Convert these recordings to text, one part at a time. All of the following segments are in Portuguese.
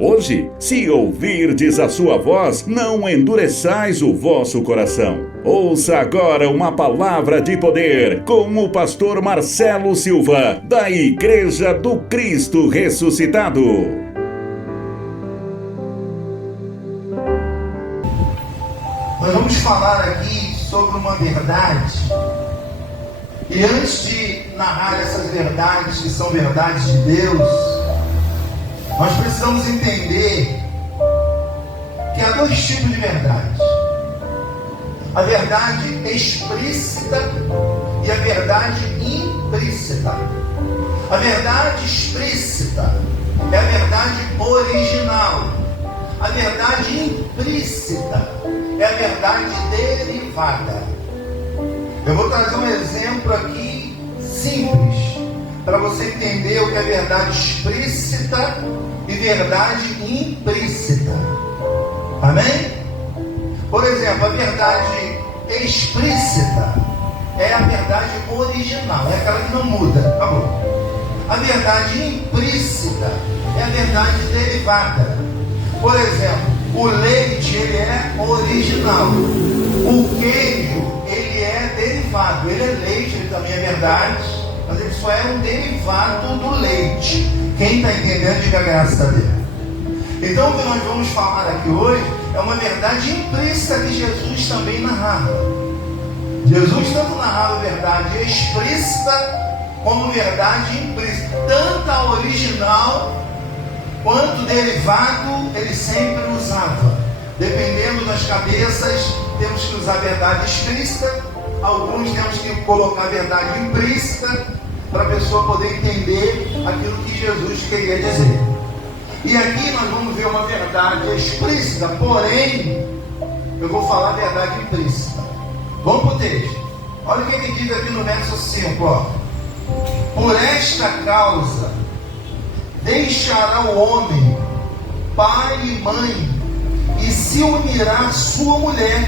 Hoje, se ouvirdes a sua voz, não endureçais o vosso coração. Ouça agora uma palavra de poder com o pastor Marcelo Silva, da Igreja do Cristo Ressuscitado. Nós vamos falar aqui sobre uma verdade. E antes de narrar essas verdades, que são verdades de Deus, nós precisamos entender que há dois tipos de verdade: a verdade explícita e a verdade implícita. A verdade explícita é a verdade original. A verdade implícita é a verdade derivada. Eu vou trazer um exemplo aqui simples para você entender o que é verdade explícita e verdade implícita. Amém? Por exemplo, a verdade explícita é a verdade original, é aquela que não muda. Acabou. A verdade implícita é a verdade derivada. Por exemplo, o leite, ele é original. O queijo, ele é derivado. Ele é leite, ele também é verdade, mas ele só é um derivado do leite. Quem está entendendo, diga graças a Deus. Então, o que nós vamos falar aqui hoje é uma verdade implícita que Jesus também narrava. Jesus tanto narrava verdade explícita como verdade implícita. Tanto a original quanto derivado, ele sempre usava. Dependendo das cabeças, temos que usar a verdade explícita. Alguns temos que colocar a verdade implícita para a pessoa poder entender aquilo que Jesus queria dizer. E aqui nós vamos ver uma verdade explícita, porém eu vou falar a verdade implícita. Vamos para o texto. Olha o que ele diz aqui no verso 5, ó. Por esta causa deixará o homem pai e mãe e se unirá à sua mulher,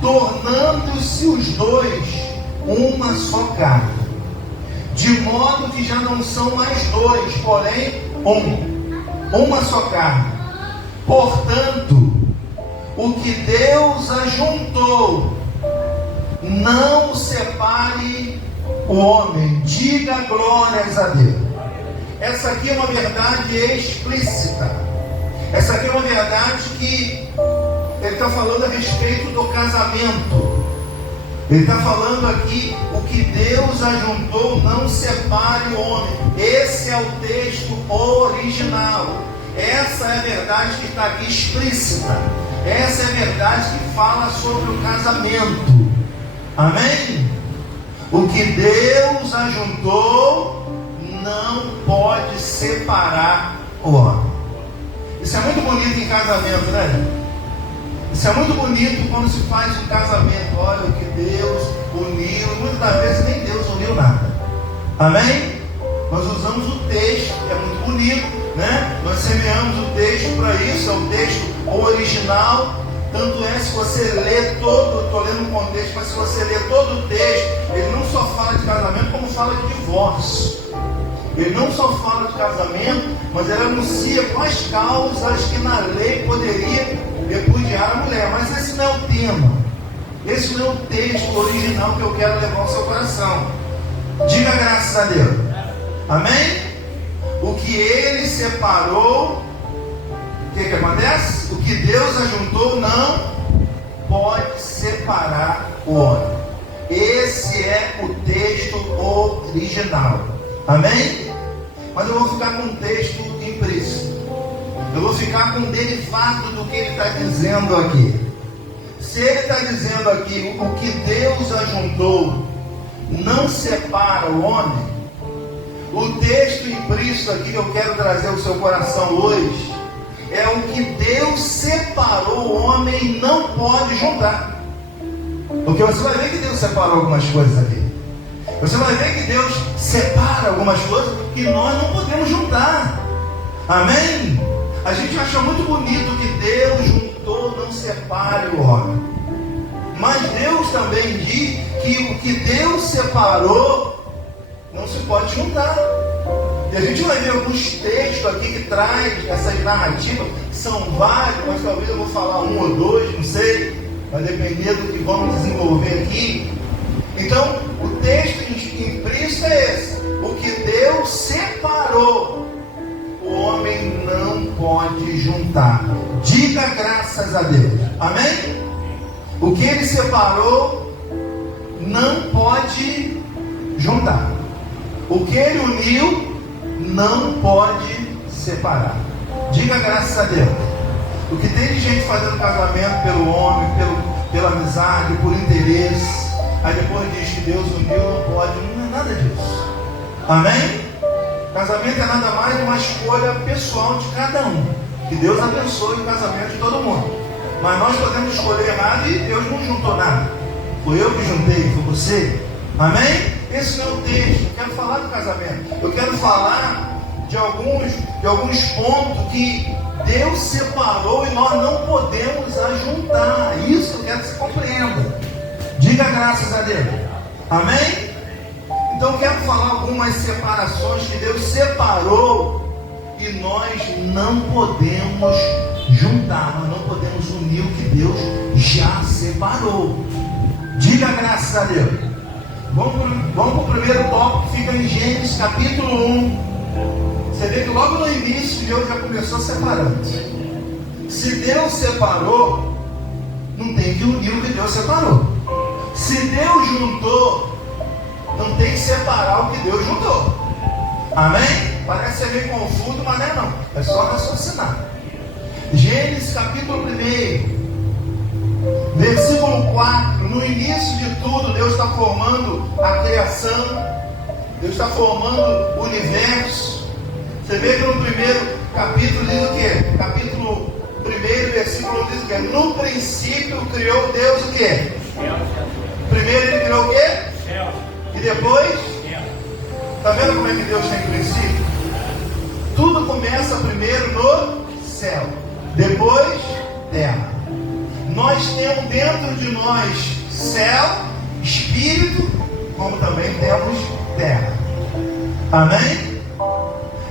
tornando-se os dois uma só carne. De modo que já não são mais dois, porém uma só carne. Portanto, o que Deus ajuntou, não separe o homem. Diga glórias a Deus. Essa aqui é uma verdade explícita. Essa aqui é uma verdade que ele está falando a respeito do casamento. Ele está falando aqui: o que Deus ajuntou, não separe o homem. Esse é o texto original. Essa é a verdade que está aqui explícita. Essa é a verdade que fala sobre o casamento. Amém? O que Deus ajuntou, não pode separar o homem. Isso é muito bonito em casamento, né? Isso é muito bonito quando se faz um casamento. Olha o que Deus uniu. Muitas das vezes nem Deus uniu nada. Amém? Nós usamos o texto, que é muito bonito, né? Nós semeamos o texto para isso. É o texto original. Tanto é, se você lê todo, estou lendo um contexto, mas se você lê todo o texto, ele não só fala de casamento, como fala de divórcio. Ele não só fala de casamento, mas ele anuncia quais causas que na lei poderia repudiar a mulher. Mas esse não é o tema. Esse não é o texto original que eu quero levar ao seu coração. Diga graças a Deus. Amém? O que ele separou, o que acontece? O que Deus ajuntou, não pode separar o homem. Esse é o texto original. Amém? Mas eu vou ficar com um texto implícito. Eu vou ficar com um derivado do que ele está dizendo aqui. Se ele está dizendo aqui: o que Deus ajuntou, não separa o homem. O texto implícito aqui que eu quero trazer ao seu coração hoje é: o que Deus separou, o homem não pode juntar. Porque você vai ver que Deus separou algumas coisas aqui. Você vai ver que Deus separa algumas coisas que nós não podemos juntar. Amém? A gente acha muito bonito que Deus juntou, não separe o homem. Mas Deus também diz que o que Deus separou não se pode juntar. E a gente vai ver alguns textos aqui que traz essas narrativas, que são vários, mas talvez eu vou falar um ou dois, não sei, vai depender do que vamos desenvolver aqui. Então, o texto implícito é esse: o que Deus separou, o homem não pode juntar. Diga graças a Deus. Amém? O que Ele separou, não pode juntar. O que Ele uniu, não pode separar. Diga graças a Deus. O que tem de gente fazendo casamento pelo homem, pela amizade, por interesse, aí depois diz que Deus uniu, não pode, não é nada disso. Amém? Casamento é nada mais que uma escolha pessoal de cada um. Que Deus abençoe o casamento de todo mundo. Mas nós podemos escolher errado e Deus não juntou nada. Foi eu que juntei, foi você. Amém? Esse não é o texto. Eu quero falar do casamento. Eu quero falar de alguns pontos que Deus separou e nós não podemos ajuntar. Isso eu quero que você compreenda. Diga graças a Deus. Amém? Então eu quero falar algumas separações que Deus separou e nós não podemos juntar, nós não podemos unir o que Deus já separou. Diga graças a Deus. Vamos para o primeiro tópico que fica em Gênesis capítulo 1. Você vê que logo no início Deus já começou separando. Se Deus separou, não tem que unir o que Deus separou. Se Deus juntou, não tem que separar o que Deus juntou. Amém? Parece ser meio confuso, mas não é não. É só raciocinar. Gênesis capítulo 1, versículo 4. No início de tudo, Deus está formando a criação. Deus está formando o universo. Você vê que no primeiro capítulo diz o quê? Capítulo 1, versículo 1 diz o quê? No princípio criou Deus o quê? Primeiro Ele criou o quê? E depois? Está vendo como é que Deus tem princípio? Tudo começa primeiro no céu, depois terra. Nós temos dentro de nós céu, espírito, como também temos terra. Amém?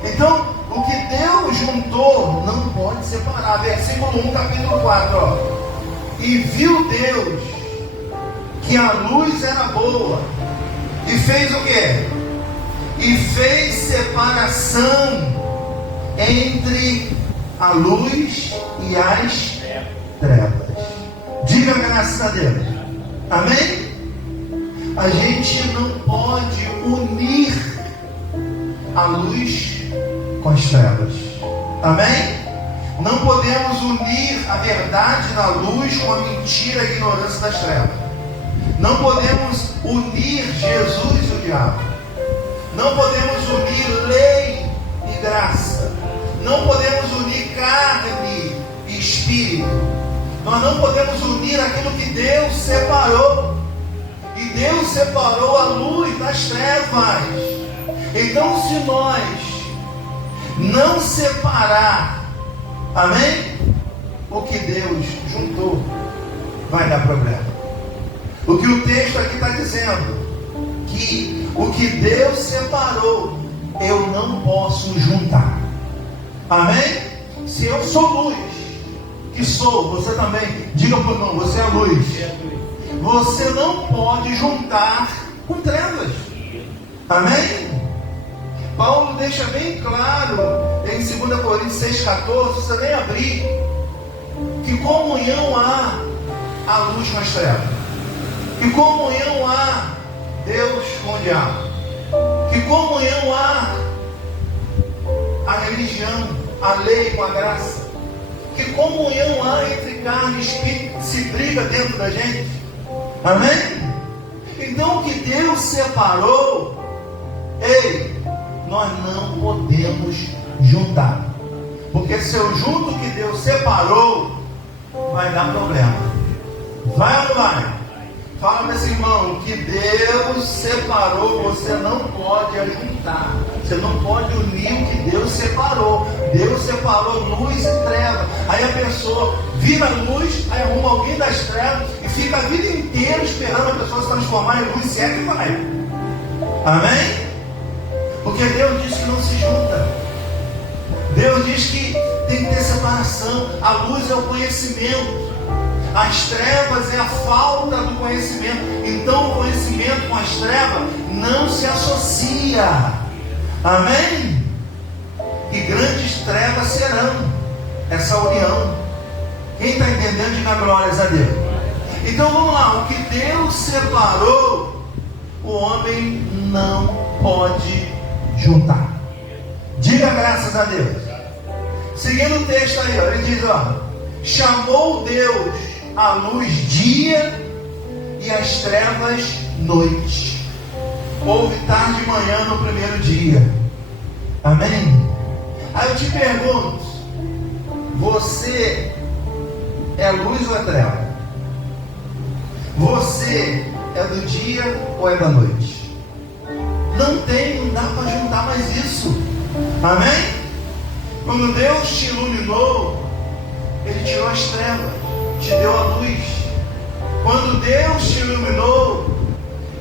Então, o que Deus juntou não pode separar. Versículo 1, capítulo 4. Ó. E viu Deus que a luz era boa. E fez o quê? E fez separação entre a luz e as trevas. Diga graças a Deus. Amém? A gente não pode unir a luz com as trevas. Amém? Não podemos unir a verdade da luz com a mentira e a ignorância das trevas. Não podemos unir Jesus e o diabo. Não podemos unir lei e graça. Não podemos unir carne e espírito. Nós não podemos unir aquilo que Deus separou. E Deus separou a luz das trevas. Então, se nós não separar, amém? O que Deus juntou, vai dar problema. O que o texto aqui está dizendo, que o que Deus separou, eu não posso juntar. Amém? Se eu sou luz, que sou, você também, diga para o irmão, você é luz. Você não pode juntar com trevas. Amém? Paulo deixa bem claro em 2 Coríntios 6,14, você nem abrir, que comunhão há a luz com as trevas. Que comunhão há Deus com o diabo? Que comunhão há a religião, a lei com a graça? Que comunhão há entre carne e espírito que se briga dentro da gente? Amém? Então o que Deus separou, nós não podemos juntar. Porque se eu junto o que Deus separou, vai dar problema. Vai ou não vai? Fala para esse irmão, o que Deus separou, você não pode ajuntar. Você não pode unir o que Deus separou. Deus separou luz e treva. Aí a pessoa vira luz, aí arruma alguém das trevas e fica a vida inteira esperando a pessoa se transformar em luz, certo e vai. Amém? Porque Deus diz que não se junta. Deus diz que tem que ter separação. A luz é o conhecimento. As trevas é a falta do conhecimento. Então o conhecimento com as trevas não se associa. Amém? E grandes trevas serão essa união. Quem está entendendo, diga glórias a Deus. Então vamos lá. O que Deus separou, o homem não pode juntar. Diga graças a Deus. Seguindo o texto aí, ó, ele diz, ó: chamou Deus a luz dia e as trevas noite. Houve tarde e manhã no primeiro dia. Amém? Aí eu te pergunto, você é luz ou é treva? Você é do dia ou é da noite? Não dá para juntar mais isso. Amém? Quando Deus te iluminou, Ele tirou as trevas, te deu a luz. Quando Deus te iluminou,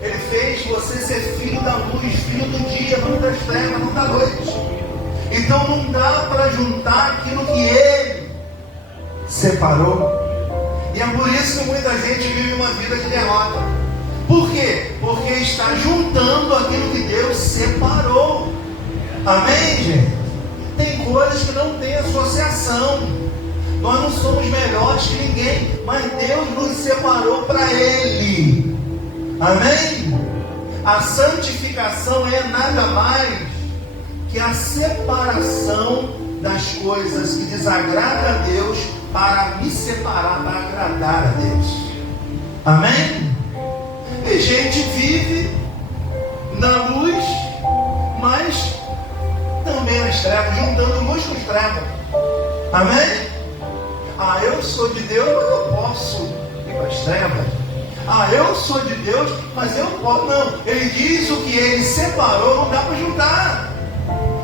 Ele fez você ser filho da luz, filho do dia, não das trevas, não da noite. Então não dá para juntar aquilo que Ele separou. E é por isso que muita gente vive uma vida de derrota. Por quê? Porque está juntando aquilo que Deus separou. Amém, gente? Tem coisas que não tem associação. Nós não somos melhores que ninguém, mas Deus nos separou para Ele. Amém? A santificação é nada mais que a separação das coisas que desagradam a Deus para me separar, para agradar a Deus. Amém? E gente vive na luz, mas também nas trevas, juntando luz com as trevas. Amém? Ah, eu sou de Deus, mas eu posso ir para as trevas. Ah, eu sou de Deus, mas eu posso. Não, Ele diz o que Ele separou, não dá para juntar.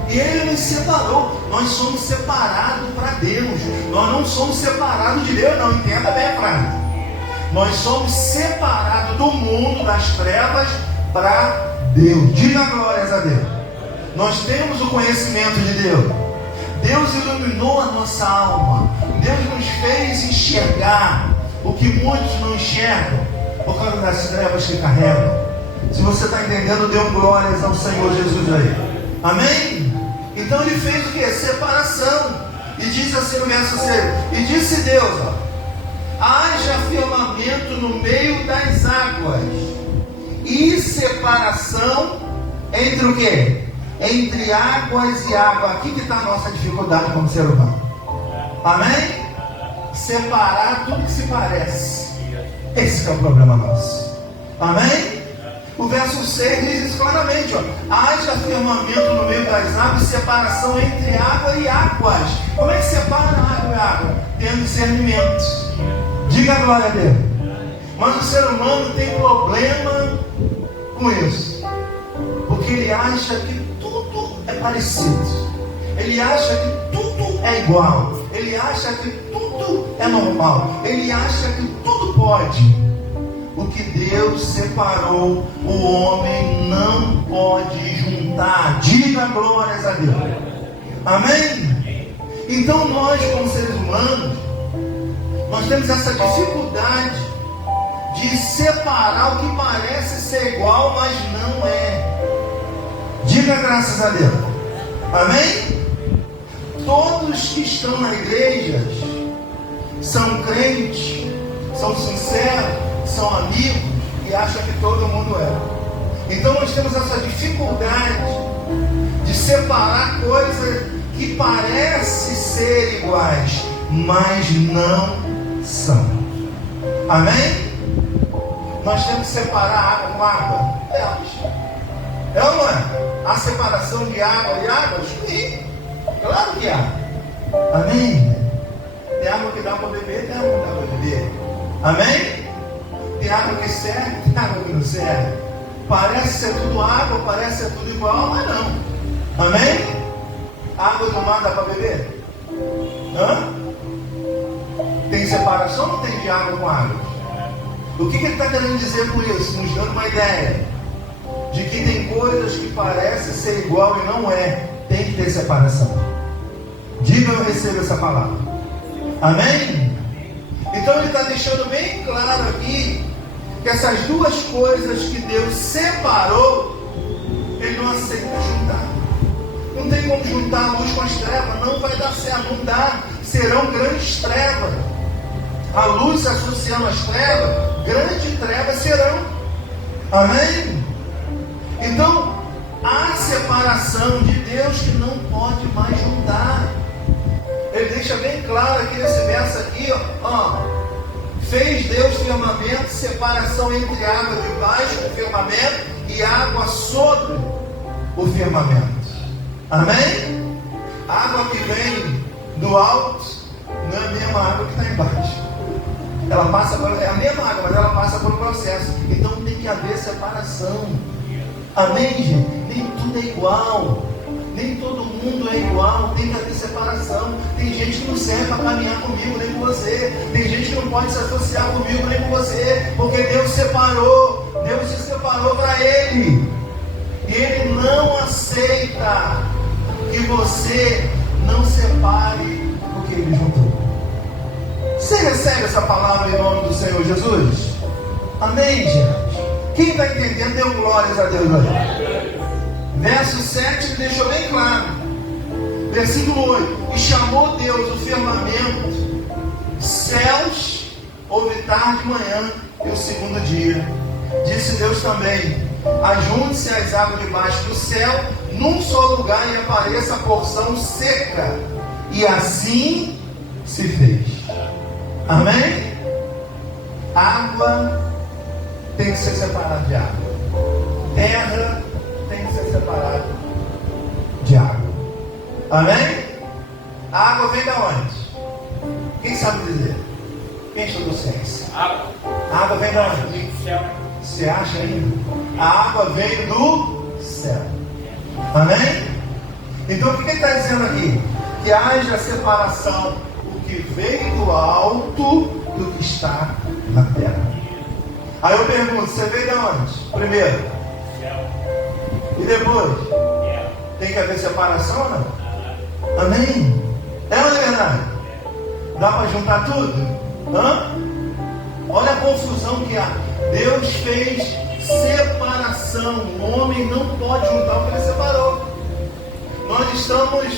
E Ele nos separou. Nós somos separados para Deus. Nós não somos separados de Deus, não. Entenda bem a frase. Nós somos separados do mundo, das trevas, para Deus. Diga glórias a Deus. Nós temos o conhecimento de Deus. Deus iluminou a nossa alma. Deus nos fez enxergar o que muitos não enxergam por causa das trevas que carregam. Se você está entendendo, dê glórias ao Senhor Jesus aí. Amém? Então Ele fez o que? Separação. E diz assim no verso 6: e disse Deus, ó: haja firmamento no meio das águas e separação entre o que? Entre águas e água. Aqui que está a nossa dificuldade como ser humano. Amém? Separar tudo que se parece. Esse é o problema nosso. Amém? O verso 6 diz isso claramente, ó: haja firmamento no meio das águas e separação entre água e águas. Como é que separa água e água? Tendo discernimento. Diga glória a Deus. Mas o ser humano tem problema com isso, porque ele acha que tudo é parecido. Ele acha que tudo é igual. Ele acha que tudo é normal. Ele acha que tudo pode. O que Deus separou, o homem não pode juntar. Diga glórias a Deus. Amém? Então nós, como seres humanos, nós temos essa dificuldade de separar o que parece ser igual, mas não é. Diga graças a Deus. Amém? Todos que estão na igreja são crentes, são sinceros, são amigos e acham que todo mundo é. Então nós temos essa dificuldade de separar coisas que parecem ser iguais, mas não são. Amém? Nós temos que separar água com água. É ou não é? A separação de água e água? Sim, claro que há. Amém? Tem água que dá para beber, tem água que dá para beber. Amém? Tem água que serve, tem água que não serve. Parece ser tudo água, parece ser tudo igual, mas não. Amém? Água do mar dá para beber? Hã? Tem separação ou não tem de água com água? O que ele está querendo dizer por isso? Nos dando uma ideia. de que tem coisas que parecem ser igual e não é. Tem que ter separação. Diga, eu recebo essa palavra. Amém? Então ele está deixando bem claro aqui que essas duas coisas que Deus separou, Ele não aceita juntar. Não tem como juntar a luz com as trevas. Não vai dar certo, não dá. Serão grandes trevas. A luz se associando às trevas, grandes trevas serão. Amém? Então, há separação de Deus que não pode mais juntar. Ele deixa bem claro aqui nesse verso aqui, ó. Fez Deus firmamento, separação entre água debaixo do firmamento e água sobre o firmamento. Amém? A água que vem do alto não é a mesma água que está embaixo. Ela passa por, é a mesma água, mas ela passa por um processo. Então tem que haver separação. Amém, gente? Nem tudo é igual. Nem todo mundo é igual. Tem que haver separação. Tem gente que não serve para caminhar comigo, nem com você. Tem gente que não pode se associar comigo, nem com você. Porque Deus separou. Deus se separou para Ele. E Ele não aceita que você não separe o que Ele juntou. Você recebe essa palavra em nome do Senhor Jesus? Amém, gente? Quem está entendendo, deu glórias a Deus aí. Verso 7 ele deixou bem claro. Versículo 8: e chamou Deus o firmamento, céus, houve tarde e manhã, e o segundo dia. Disse Deus também: ajunte-se as águas debaixo do céu, num só lugar, e apareça a porção seca. E assim se fez. Amém? Água tem que ser separada de água. Terra tem que ser separada de água. Amém? A água vem de onde? Quem sabe dizer? Quem estudou ciência? Água. A água vem de onde? Do céu. Você acha ainda? A água vem do céu. Amém? Então o que ele está dizendo aqui? Que haja separação, o que vem do alto do que está na terra. Aí eu pergunto, você veio de onde? Primeiro. Céu. E depois? Tem que haver separação ou não? Amém? É ou não é verdade? Dá para juntar tudo? Hã? Olha a confusão que há. Deus fez separação. O homem não pode juntar o que ele separou. Nós estamos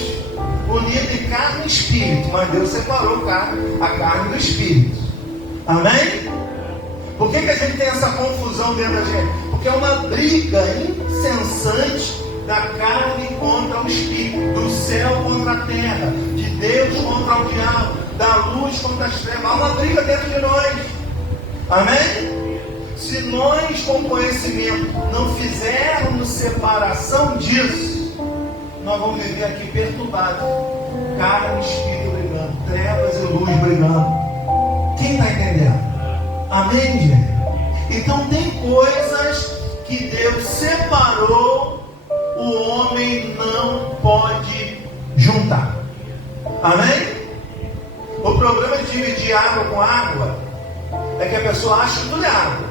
unidos em carne e espírito, mas Deus separou a carne do espírito. Amém? Por que a gente tem essa confusão dentro da gente? Porque é uma briga incessante da carne contra o espírito, do céu contra a terra, de Deus contra o diabo, da luz contra as trevas. Há uma briga dentro de nós. Amém? Se nós, com conhecimento, não fizermos separação disso, nós vamos viver aqui perturbados. Carne e espírito brigando, trevas e luz brigando. Quem está entendendo? Amém, gente? Então tem coisas que Deus separou, o homem não pode juntar. Amém? O problema de dividir água com água é que a pessoa acha que tudo é água.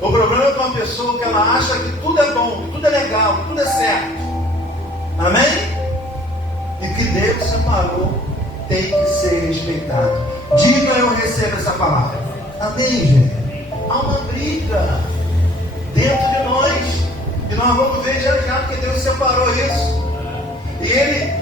O problema é com a pessoa que ela acha que tudo é bom, tudo é legal, tudo é certo. Amém? E que Deus separou tem que ser respeitado. Diga, eu recebo essa palavra. Amém, gente? Há uma briga dentro de nós. E nós vamos ver já, porque Deus separou isso. E Ele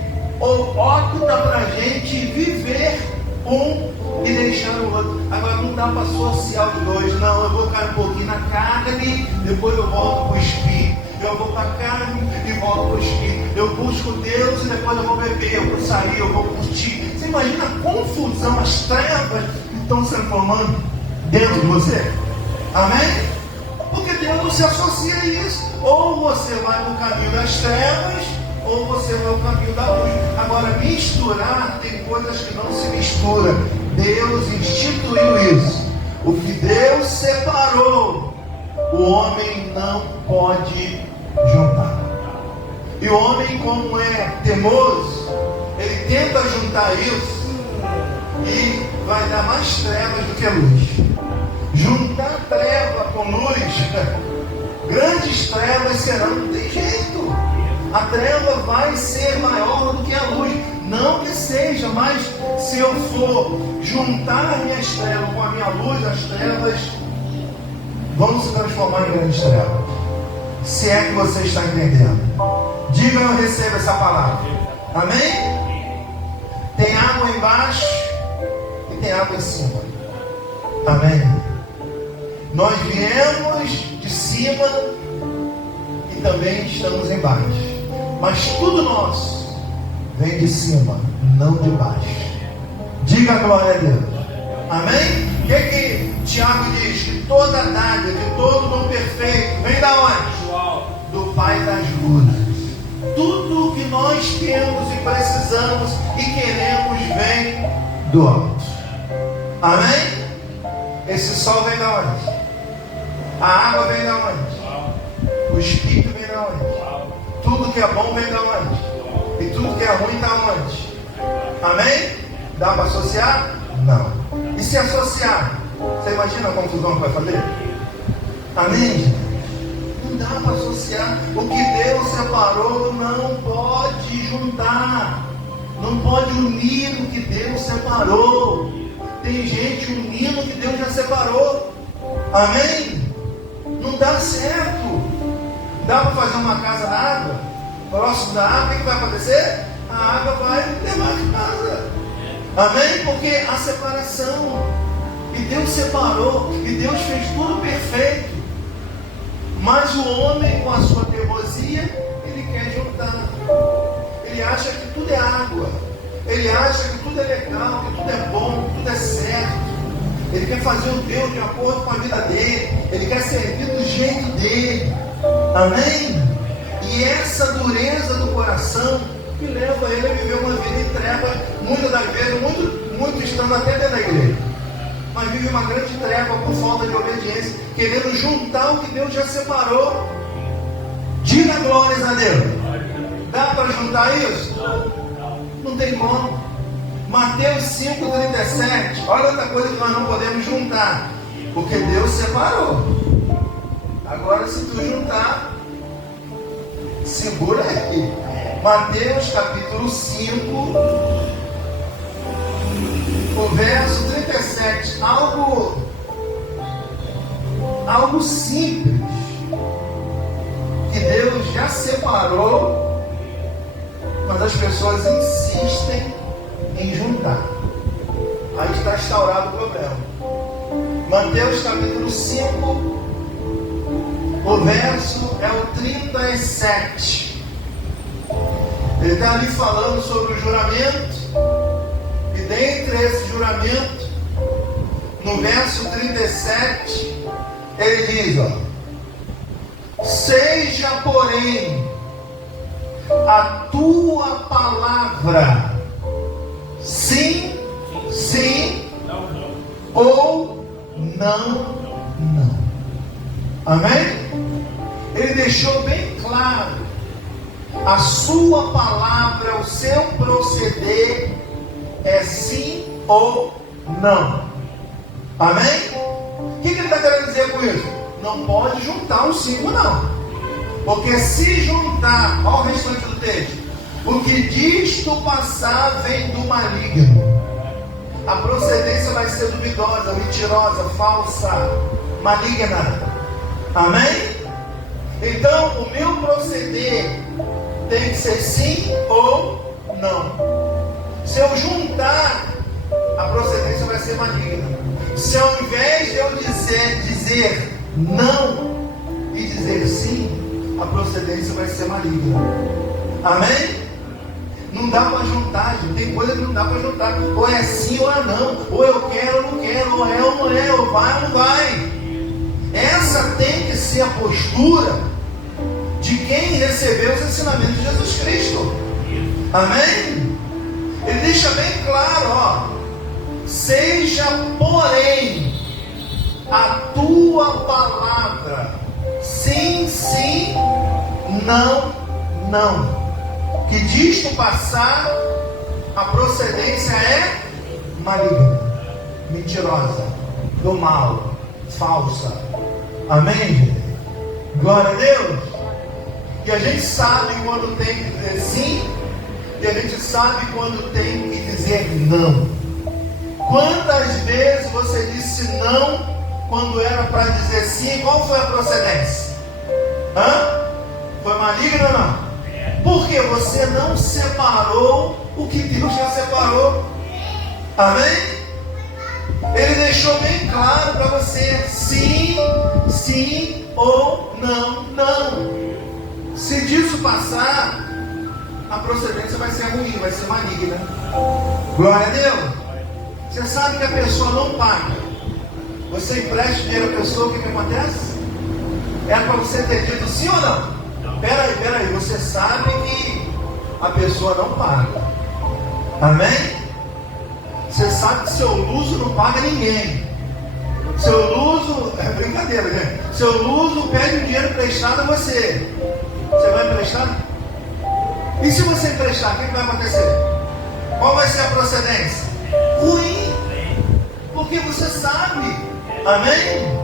opta para a gente viver um e deixar o outro. Agora não dá para associar os dois. Não, eu vou ficar um pouquinho na carne, depois eu volto para o espírito. Eu vou para a carne e volto para o espírito. Eu busco Deus e depois eu vou beber, eu vou sair, eu vou curtir. Você imagina a confusão, as trevas que estão se formando dentro de você? Amém? Porque Deus não se associa a isso. Ou você vai no caminho das trevas, ou você vai no caminho da luz. Agora, misturar, tem coisas que não se misturam. Deus instituiu isso. O que Deus separou, o homem não pode juntar. E o homem, como é teimoso, ele tenta juntar isso e vai dar mais trevas do que luz. Juntar treva com luz Grandes trevas serão, não tem jeito. A treva vai ser maior do que a luz. Não que seja, mas se eu for juntar minhas trevas com a minha luz, as trevas vão se transformar em grandes trevas. Se é que você está entendendo. Diga: eu recebo essa palavra. Amém? Tem água embaixo e tem água em cima. Amém? Nós viemos de cima e também estamos embaixo. Mas tudo nosso vem de cima, não de baixo. Diga a glória a Deus. Amém? O que Tiago diz? Que toda dádiva, de todo dom perfeito, vem da onde? Do Pai das luzes. Tudo que nós temos e precisamos e queremos vem do alto. Amém? Esse sol vem da onde? A água vem da onde? O Espírito vem da onde? Tudo que é bom vem da onde? E tudo que é ruim está onde? Amém? Dá para associar? Não. E se associar? Você imagina a confusão que vai fazer? Amém, gente? Não dá para associar. O que Deus separou não pode juntar. Não pode unir o que Deus separou. Tem gente unindo o que Deus já separou. Amém? Não dá certo. Dá para fazer uma casa na água? Próximo da água, o que vai acontecer? A água vai levar de casa. Amém? Porque a separação. E Deus separou. E Deus fez tudo perfeito. Mas o homem, com a sua teimosia, ele quer juntar. Ele acha que tudo é água. Ele acha que tudo é legal, que tudo é bom, que tudo é certo. Ele quer fazer o Deus de acordo com a vida dele. Ele quer servir do jeito dele. Amém? E essa dureza do coração que leva ele a viver uma vida em treva, muitas das vezes, muito estando até dentro da igreja. Mas vive uma grande treva por falta de obediência, querendo juntar o que Deus já separou. Diga glórias a Deus. Dá para juntar isso? Não tem como. Mateus 5,37. Olha outra coisa que nós não podemos juntar, porque Deus separou. Agora, se tu juntar, segura aí. Mateus capítulo 5, o verso 37. Algo simples que Deus já separou, mas as pessoas insistem em juntar. Aí está instaurado o problema. Mateus capítulo 5, o verso é o 37. Ele está ali falando sobre o juramento. E dentre esse juramento, no verso 37, ele diz: seja, porém, a tua palavra sim, sim, ou não, não. Amém? Ele deixou bem claro: a sua palavra, o seu proceder é sim ou não. Amém? O que ele está querendo dizer com isso? Não pode juntar um sim ou não. Porque se juntar, olha o restante do texto: o que disto passar vem do maligno. A procedência vai ser duvidosa, mentirosa, falsa, maligna. Amém? Então, o meu proceder tem que ser sim ou não. Se eu juntar, a procedência vai ser maligna. Se ao invés de eu dizer não e dizer sim, a procedência vai ser maligna. Amém? Não dá para juntar, gente. Tem coisa que não dá para juntar. Ou é sim ou é não. Ou eu quero ou não quero. Ou é ou não é. Ou vai ou não vai. Essa tem que ser a postura de quem recebeu os ensinamentos de Jesus Cristo. Amém? Ele deixa bem claro, seja, porém, a tua palavra sim, sim, não, não. Que disto passar, a procedência é maligna, mentirosa, do mal, falsa. Amém, gente? Glória a Deus. E a gente sabe quando tem que dizer sim, e a gente sabe quando tem que dizer não. Quantas vezes você disse não quando era para dizer sim? Qual foi a procedência? Foi maligno ou não? Porque você não separou o que Deus já separou. Amém? Ele deixou bem claro para você: sim, sim ou não, não. Se disso passar, a procedência vai ser ruim, vai ser maligna. Glória a Deus. Você sabe que a pessoa não paga. Você empresta dinheiro à pessoa, o que acontece? É para você ter dito sim ou não? Peraí, você sabe que a pessoa não paga. Amém? Você sabe que seu luso não paga ninguém. Seu luso, é brincadeira, gente. Seu luso pede um dinheiro emprestado a você. Você vai emprestar? E se você emprestar, o que vai acontecer? Qual vai ser a procedência? Ruim. Porque você sabe. Amém?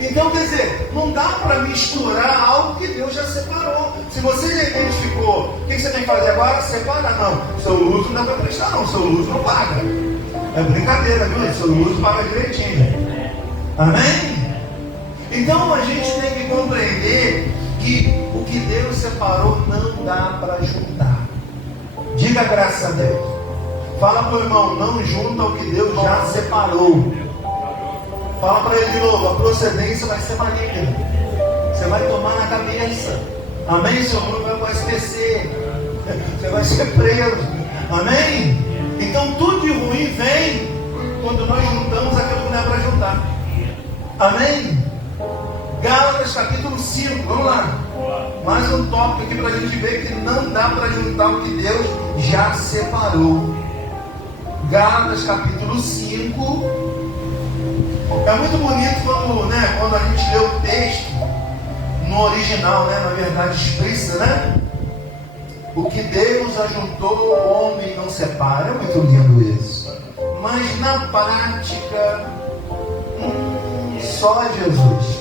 Então, quer dizer, não dá para misturar algo que Deus já separou. Se você já identificou, o que você tem que fazer agora? Separar. Não, seu luso não dá para prestar, não. Seu luso não paga. É brincadeira, viu? Seu luso paga direitinho. Amém? Então, a gente tem que compreender que o que Deus separou não dá para juntar. Diga graças a Deus. Fala para o irmão, não junta o que Deus já separou. Fala para ele de novo, a procedência vai ser maligna. Você vai tomar na cabeça. Amém? Seu nome vai para o SPC. Você vai ser preso. Amém? Então tudo de ruim vem quando nós juntamos aquilo que não é para juntar. Amém? Gálatas capítulo 5, vamos lá. Mais um tópico aqui para a gente ver que não dá para juntar o que Deus já separou. Gálatas capítulo 5. É muito bonito quando a gente lê o texto no original, na verdade explícita, O que Deus ajuntou, o homem não separa. É muito lindo isso. Mas na prática, só Jesus.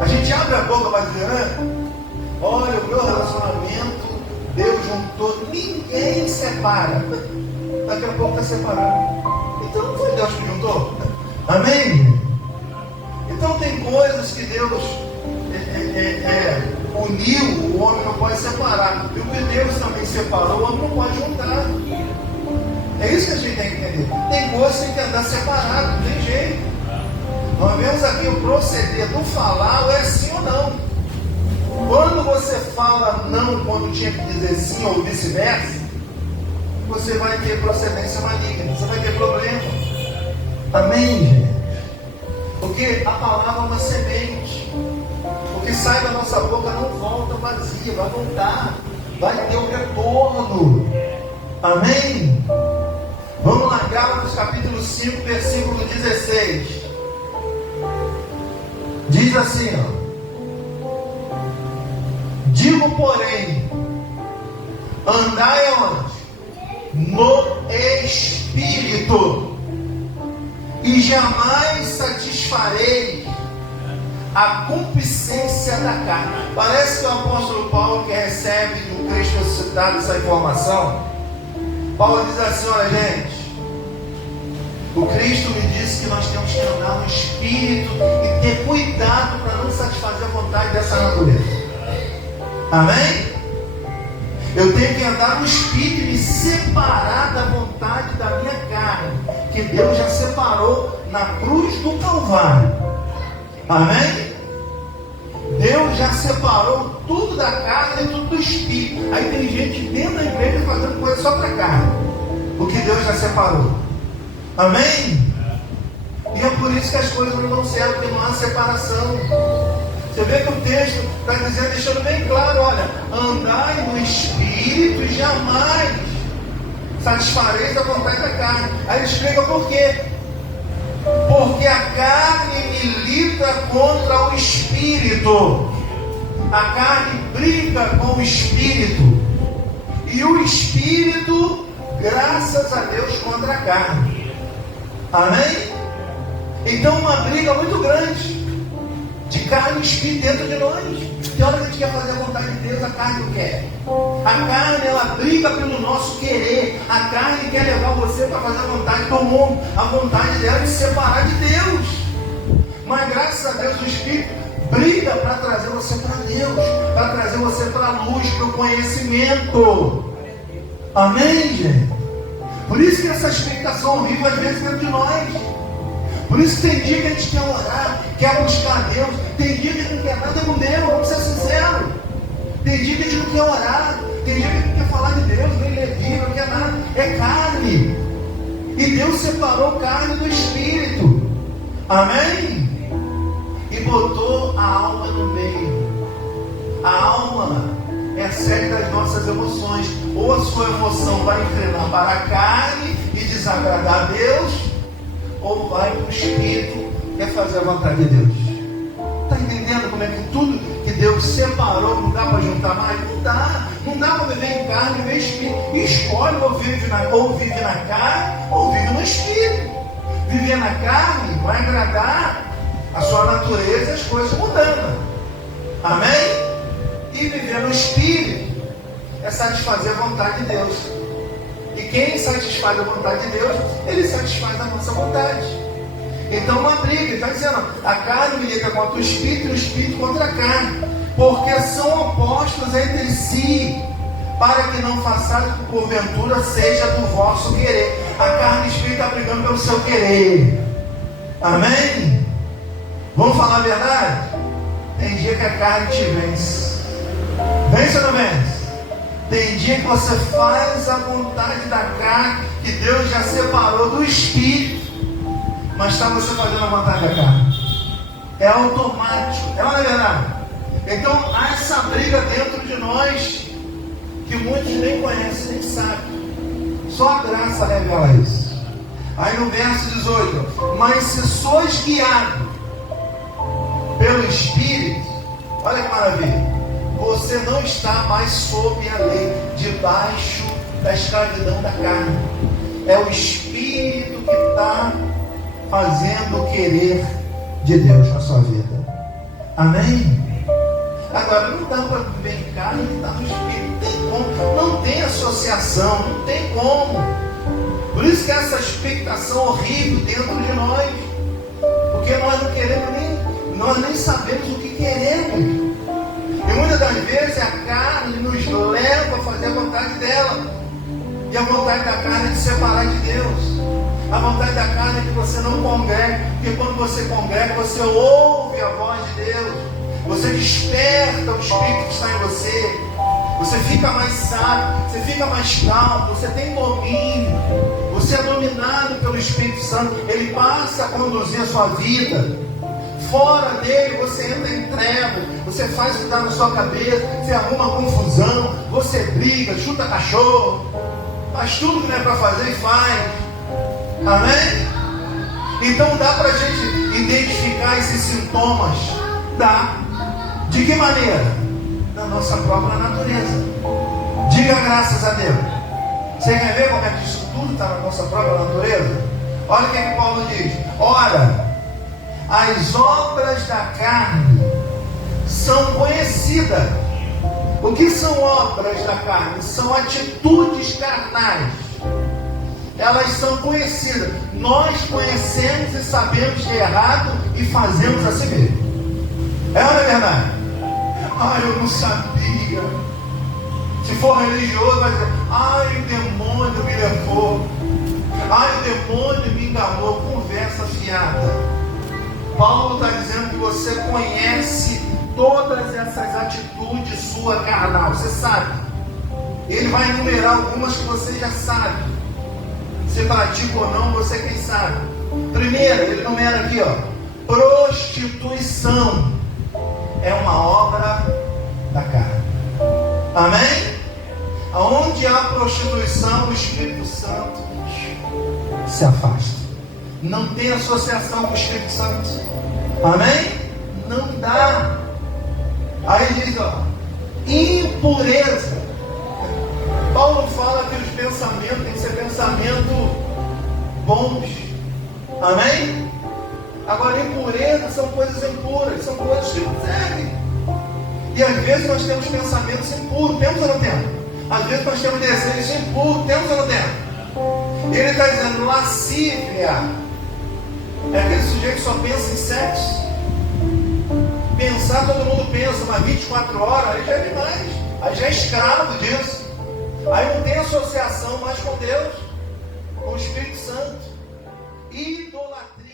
A gente abre a boca para dizer, olha, o meu relacionamento, Deus juntou, ninguém separa. Daqui a pouco está separado. Então não foi Deus que juntou? Amém? Então tem coisas que Deus uniu, o homem não pode separar. E o que Deus também separou, o homem não pode juntar. É isso que a gente tem que entender. Tem coisas que tem que andar separado, não tem jeito. Nós vemos aqui o proceder do falar, ou é sim ou não. Quando você fala não, quando tinha que dizer sim ou vice-versa, você vai ter procedência maligna, você vai ter problema. Amém, gente? Porque a palavra é uma semente. O que sai da nossa boca não volta vazia, vai voltar, vai ter um retorno. Amém? Vamos lá, Gálatas capítulo 5, versículo 16. Diz assim, digo, porém, andai onde? No Espírito, e jamais satisfarei a concupiscência da carne. Parece que o apóstolo Paulo, que recebe do Cristo ressuscitado essa informação, Paulo diz assim, olha gente, o Cristo me disse que nós temos que andar no Espírito e ter cuidado para não satisfazer a vontade dessa natureza. Amém? Eu tenho que andar no Espírito e me separar da vontade da minha carne, que Deus já separou na cruz do Calvário. Amém? Deus já separou tudo da carne e tudo do Espírito. Aí tem gente dentro da igreja fazendo coisa só para a carne, o que Deus já separou. Amém? E é por isso que as coisas não dão certo, porque não há separação. Você vê que o texto está dizendo, deixando bem claro, olha, andai no Espírito e jamais satisfareis a vontade da carne. Aí ele explica por quê. Porque a carne milita contra o Espírito. A carne briga com o Espírito. E o Espírito, graças a Deus, contra a carne. Amém? Então uma briga muito grande. de carne e espírito dentro de nós. Tem hora que a gente quer fazer a vontade de Deus, a carne não quer. A carne, ela briga pelo nosso querer. A carne quer levar você para fazer a vontade do mundo. A vontade dela é se separar de Deus. Mas graças a Deus o Espírito briga para trazer você para Deus, para trazer você para a luz, para o conhecimento. Amém, gente? Por isso que essa expectação horrível às vezes dentro de nós. Por isso que tem dia que a gente quer orar, quer buscar Deus. Tem dia que a gente não quer nada com Deus, vamos ser sinceros. Tem dia que a gente não quer orar. Tem dia que a gente não quer falar de Deus, nem ler Bíblia, não quer nada. É carne. E Deus separou carne do Espírito. Amém? E botou a alma no meio. A alma é a sede das nossas emoções. Ou a sua emoção vai inclinar para a carne e desagradar a Deus, ou vai para o Espírito e é fazer a vontade de Deus. Está entendendo como é que tudo que Deus separou não dá para juntar mais? Não dá. Não dá para viver em carne e viver em Espírito. Escolhe ou vive na carne ou vive no Espírito. Viver na carne vai agradar a sua natureza e as coisas mudando. Amém? E viver no Espírito é satisfazer a vontade de Deus. E quem satisfaz a vontade de Deus, ele satisfaz a nossa vontade. Então uma briga, ele está dizendo, a carne milita contra o Espírito e o Espírito contra a carne, porque são opostos entre si, para que não façais que porventura seja do vosso querer. A carne e o Espírito está brigando pelo seu querer. Amém? Vamos falar a verdade? Tem dia que a carne te vence. Vence ou não vence? Tem dia que você faz a vontade da carne, que Deus já separou do Espírito, mas está você fazendo a vontade da carne. É automático. É uma verdade. Então há essa briga dentro de nós, que muitos nem conhecem, nem sabem. Só a graça revela isso. Aí no verso 18, mas se sois guiados pelo Espírito, olha que maravilha, você não está mais sob a lei, debaixo da escravidão da carne. É o Espírito que está fazendo o querer de Deus na sua vida. Amém? Agora, não dá para viver em carne e estar no Espírito. Não tem como. Não tem associação. Não tem como. Por isso que essa expectação horrível dentro de nós. Porque nós não queremos nós nem sabemos o que queremos. E muitas das vezes a carne nos leva a fazer a vontade dela. E a vontade da carne é de separar de Deus. A vontade da carne é que você não congregue. Porque quando você congrega, você ouve a voz de Deus. Você desperta o Espírito que está em você. Você fica mais sábio. Você fica mais calmo. Você tem domínio. Você é dominado pelo Espírito Santo. Ele passa a conduzir a sua vida. Fora dele você entra em trevas, você faz o que dá na sua cabeça, você arruma confusão, você briga, chuta cachorro, faz tudo que não é para fazer e faz. Amém? Então dá para a gente identificar esses sintomas? Dá. De que maneira? Da nossa própria natureza. Diga graças a Deus. Você quer ver como é que isso tudo está na nossa própria natureza? Olha o que Paulo diz. Ora, as obras da carne são conhecidas. O que são obras da carne? São atitudes carnais. Elas são conhecidas. Nós conhecemos e sabemos que é errado e fazemos assim mesmo. É ou não é verdade? Eu não sabia. Se for religioso, vai dizer, o demônio me levou. O demônio me enganou. Conversa fiada. Paulo está dizendo que você conhece todas essas atitudes sua carnal. Você sabe. Ele vai enumerar algumas que você já sabe. Se pratica ou não, você quem sabe. Primeiro, ele enumera aqui, prostituição. É uma obra da carne. Amém? Aonde há prostituição, o Espírito Santo se afasta. Não tem associação com o Espírito Santo. Amém? Não dá. Aí diz, impureza. Paulo fala que os pensamentos têm que ser pensamentos bons. Amém? Agora, impureza são coisas impuras, são coisas que não servem. E às vezes nós temos pensamentos impuros, temos ou não temos? Às vezes nós temos desejos impuros, temos ou não temos? Ele está dizendo lascívia. É aquele sujeito que só pensa em sexo. Pensar, todo mundo pensa, mas 24 horas, aí já é demais. Aí já é escravo disso. Aí não tem associação mais com Deus, com o Espírito Santo. Idolatria.